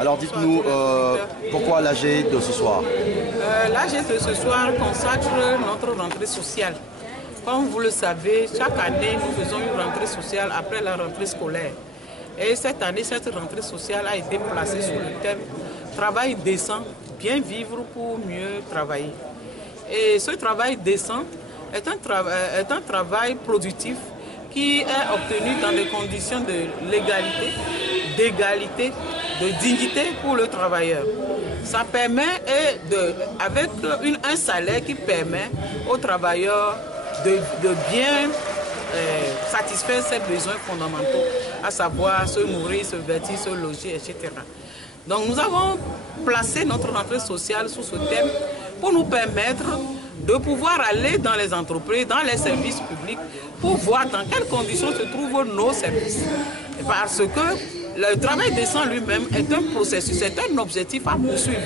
Alors dites-nous, pourquoi l'AG de ce soir? L'AG de ce soir consacre notre rentrée sociale. Comme vous le savez, chaque année, nous faisons une rentrée sociale après la rentrée scolaire. Et cette année, cette rentrée sociale a été placée sous le thème « Travail décent, bien vivre pour mieux travailler ». Et ce travail décent est un travail productif qui est obtenu dans des conditions de légalité, d'égalité, de dignité pour le travailleur. Ça permet, avec un salaire qui permet aux travailleurs de bien satisfaire ses besoins fondamentaux, à savoir se nourrir, se vêtir, se loger, etc. Donc nous avons placé notre rentrée sociale sous ce thème pour nous permettre de pouvoir aller dans les entreprises, dans les services publics, pour voir dans quelles conditions se trouvent nos services. Parce que le travail décent lui-même est un processus, c'est un objectif à poursuivre.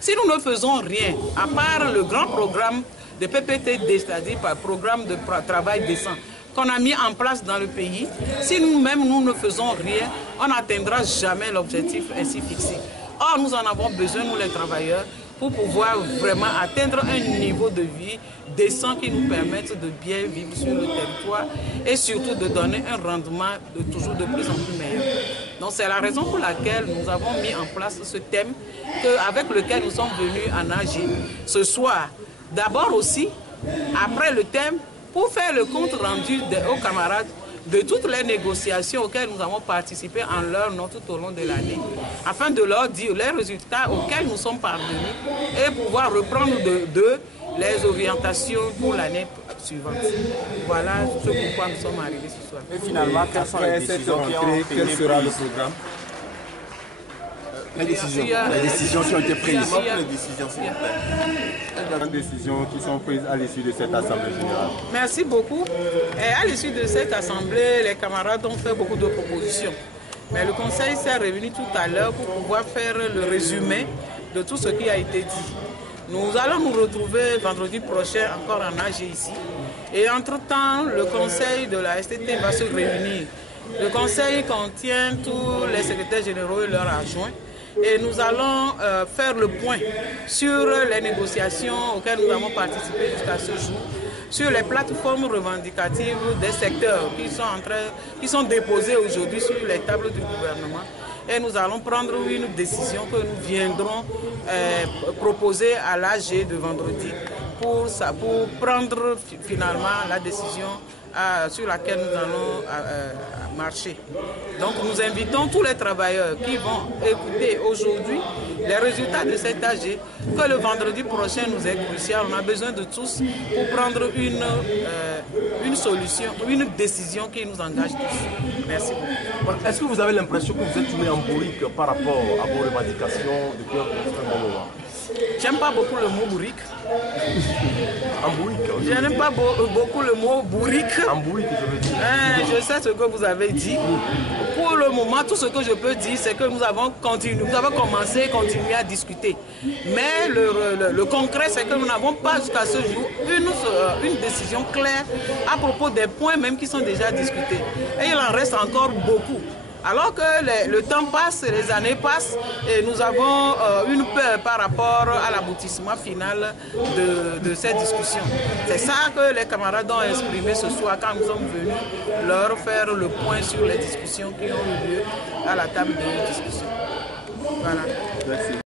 Si nous ne faisons rien, à part le grand programme de PPTD, c'est-à-dire par programme de travail décent, qu'on a mis en place dans le pays, si nous-mêmes nous ne faisons rien, on n'atteindra jamais l'objectif ainsi fixé. Or, nous en avons besoin, nous les travailleurs, pour pouvoir vraiment atteindre un niveau de vie décent qui nous permette de bien vivre sur le territoire et surtout de donner un rendement toujours de plus en plus meilleur. Donc c'est la raison pour laquelle nous avons mis en place ce thème avec lequel nous sommes venus en AG ce soir. D'abord aussi, après le thème, pour faire le compte rendu aux camarades de toutes les négociations auxquelles nous avons participé en leur nom tout au long de l'année, afin de leur dire les résultats auxquels nous sommes parvenus et pouvoir reprendre d'eux les orientations pour l'année suivante. Voilà ce pourquoi nous sommes arrivés ce soir. Et finalement, quelles sont les décisions qui ont été prises? Quel sera le programme? Les décisions qui ont été prises. Les décisions, s'il vous plaît. Les décisions qui sont prises à l'issue de cette Assemblée générale. Merci beaucoup. Et à l'issue de cette Assemblée, les camarades ont fait beaucoup de propositions. Mais le Conseil s'est réuni tout à l'heure pour pouvoir faire le résumé de tout ce qui a été dit. Nous allons nous retrouver vendredi prochain encore en AG ici. Et entre-temps, le Conseil de la STT va se réunir. Le Conseil contient tous les secrétaires généraux et leurs adjoints. Et nous allons faire le point sur les négociations auxquelles nous avons participé jusqu'à ce jour, sur les plateformes revendicatives des secteurs qui sont déposées aujourd'hui sur les tables du gouvernement. Et nous allons prendre une décision que nous viendrons proposer à l'AG de vendredi pour prendre finalement la décision sur laquelle nous allons marcher. Donc nous invitons tous les travailleurs qui vont écouter aujourd'hui les résultats de cet AG, que le vendredi prochain nous est crucial. On a besoin de tous pour prendre une solution, une décision qui nous engage tous. Merci beaucoup. Est-ce que vous avez l'impression que vous êtes tourné en bourrique par rapport à vos revendications depuis un bon moment? J'aime pas beaucoup le mot bourrique. En bourrique? Je n'aime pas beaucoup le mot bourrique. En bourrique, je veux dire. Je sais ce que vous avez dit. Pour le moment, tout ce que je peux dire, c'est que nous avons commencé et continué à discuter. Mais le concret, c'est que nous n'avons pas jusqu'à ce jour une décision claire à propos des points même qui sont déjà discutés. Et il en reste encore beaucoup. Alors que le temps passe, les années passent et nous avons une peur par rapport à l'aboutissement final de cette discussion. C'est ça que les camarades ont exprimé ce soir quand nous sommes venus leur faire le point sur les discussions qui ont eu lieu à la table de discussion. Voilà. Merci.